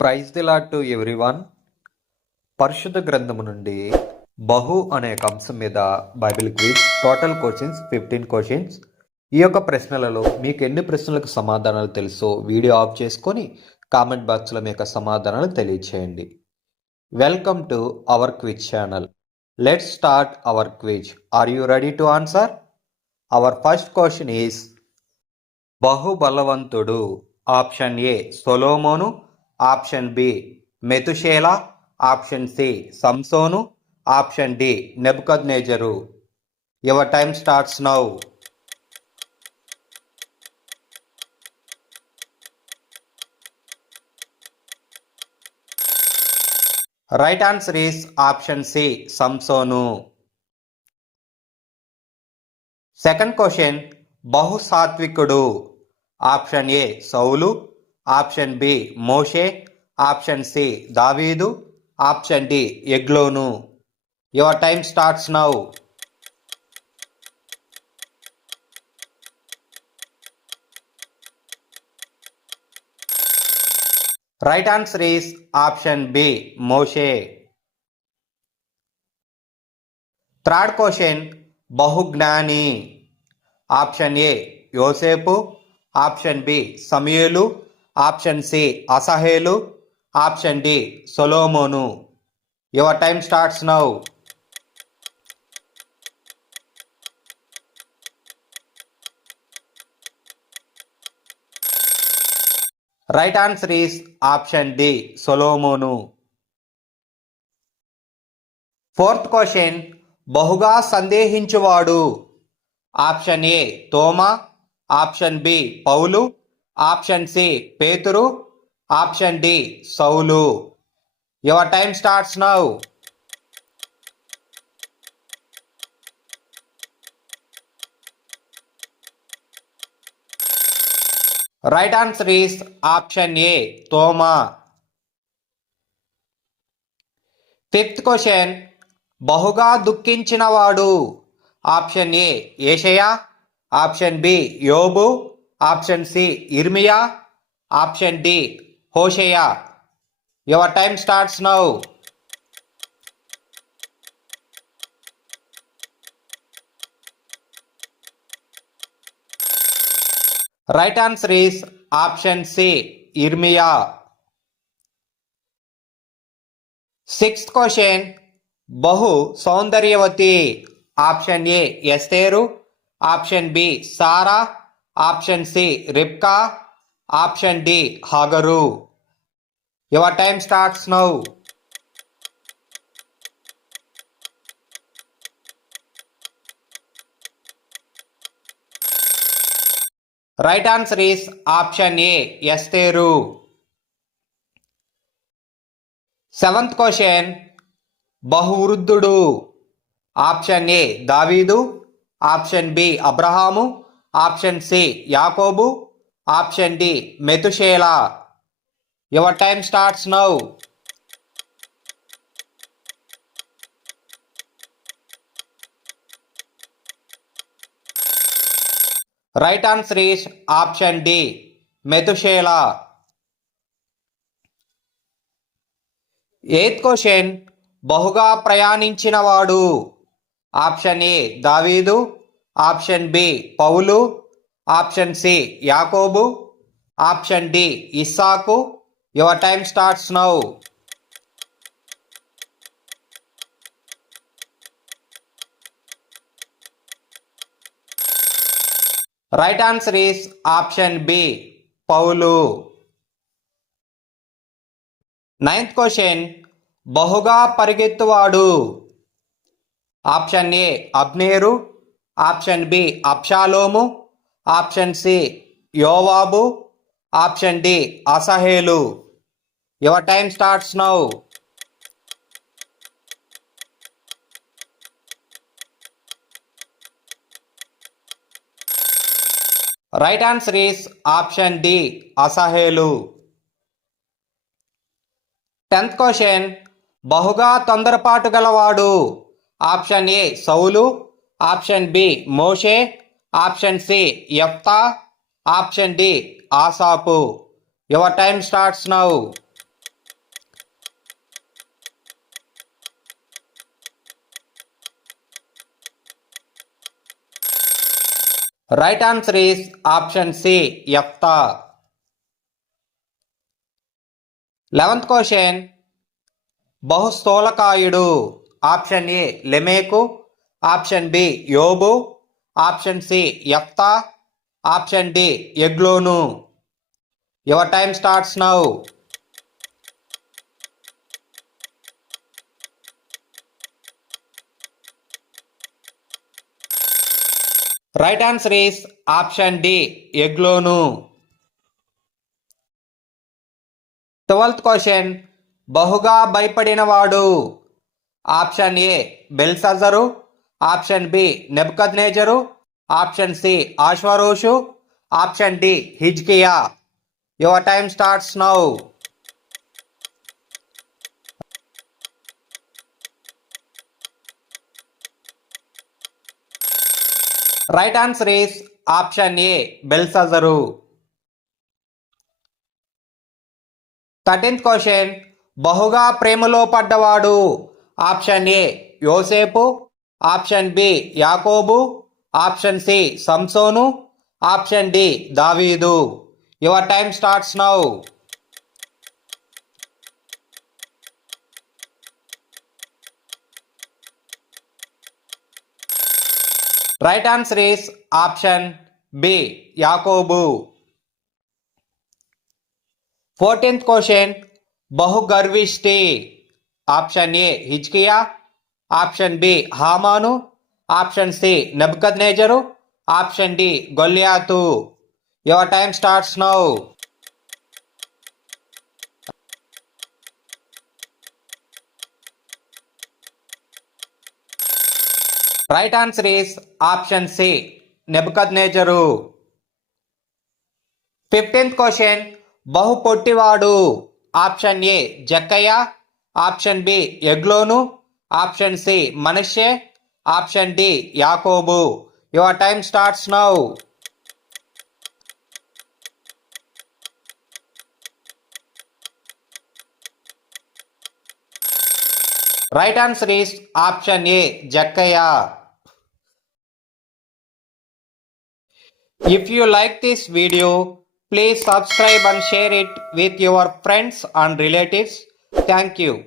Praise the Lord to everyone పరిశుద్ధ గ్రంథము నుండి బహు అనే ఒక అంశం మీద Bible quiz total questions fifteen questions ఈ యొక్క ప్రశ్నలలో మీకు ఎన్ని ప్రశ్నలకు సమాధానాలు తెలుసో వీడియో ఆఫ్ చేసుకొని కామెంట్ బాక్స్లో మీ యొక్క సమాధానాలు తెలియచేయండి. Welcome to our quiz channel let's start our quiz are you ready to answer our first question is బహుబలవంతుడు option A సొలోమోను. ఆప్షన్ బి మెతుషేల ఆప్షన్ సి సంసోను option D Nebuchadnezzar. Your time starts now right answer is option C Samson second question బహుసాత్వికుడు option A సౌలు option B మోషే option C దావీదు option D Eglon. Your time starts now right answer is option B Moshe third question బహుజ్ఞాని option A యోసేపు option B సమయలు option C అసహేలు. Option D Solomon. Your time starts now. Right answer is option D Solomon. Fourth question బహుగా సందేహించువాడు. Option A తోమా option B పౌలు option C పేతురు option D Saul. Your time starts now right answer is option A Thomas fifth question బహుగా దుఃఖించినవాడు. Option A ఏషయా option B యోబు option C ఇర్మియా option D హోషయా. Your time starts now right answer is option C ఇర్మియా sixth question బహు సౌందర్యవతి option A ఎస్తేరు option B సారా ఆప్షన్ సి రిప్కా option D Hagar. Your time starts now. Right answer is option A Esther seventh question బహువృద్ధుడు. Option A దావీదు. Option B అబ్రహాము. Option C యాకోబు. Option D మెతుషేలా. Your time starts now right answer is option D మెతుషేలా. Eighth question బహుగా ప్రయాణించినవాడు. Option A దావీదు. Option B పౌలు option C యాకోబు option D Isaac. Your time starts now right answer is option B Paul ninth question బహుగా పరిగెత్తువాడు. Option A అబ్నేరు option B అప్షాలోము option C యోవాబు option D అసహేలు. Your time starts now right answer is option D అసహేలు. Tenth question బహుగా తొందరపాటు గలవాడు. Option A సౌలు. Option B మోషే ఆప్షన్ సి ఎఫ్తా option D Asaph. Your time starts now right answer is option C ఎఫ్తా eleventh question బహుస్థూలకాయుడు. Option A లెమేకు. Option B యోబు option C యఫ్తా option D Eglon. Your time starts now. Right answer is option D Eglon. Twelfth question బహుగా భయపడినవాడు. Option A బెల్సజరు option B నెబ్కద్నేజరు option C ఆశ్వరోషు option D హిజ్కియా. Your time starts now right answer is option A బెల్సజరు thirteenth question బహుగా ప్రేమలో పడ్డవాడు. Option A యోసేపు ఆప్షన్ బి యాకోబు ఆప్షన్ సి సంసోను ఆప్షన్ డి దావీదు. Your time starts now right answer is option B యాకోబు. ఫోర్టీన్త్ క్వశ్చన్ బహుగర్విష్టి. ఆప్షన్ ఏ హిజ్కియా. ఆప్షన్ బి హామాను ఆప్షన్ సి నెబ్కద్నేజరు option D Goliath your time starts now. Right answer is option C Nebuchadnezzar. Fifteenth question బహు పొట్టివాడు option A జక్కయ్య option B ఎగ్లోను option C మనషే ఆప్షన్ డి యాకోబు your time starts now right answer is option A Jakkayya If you like this video, please subscribe and share it with your friends and relatives. Thank you.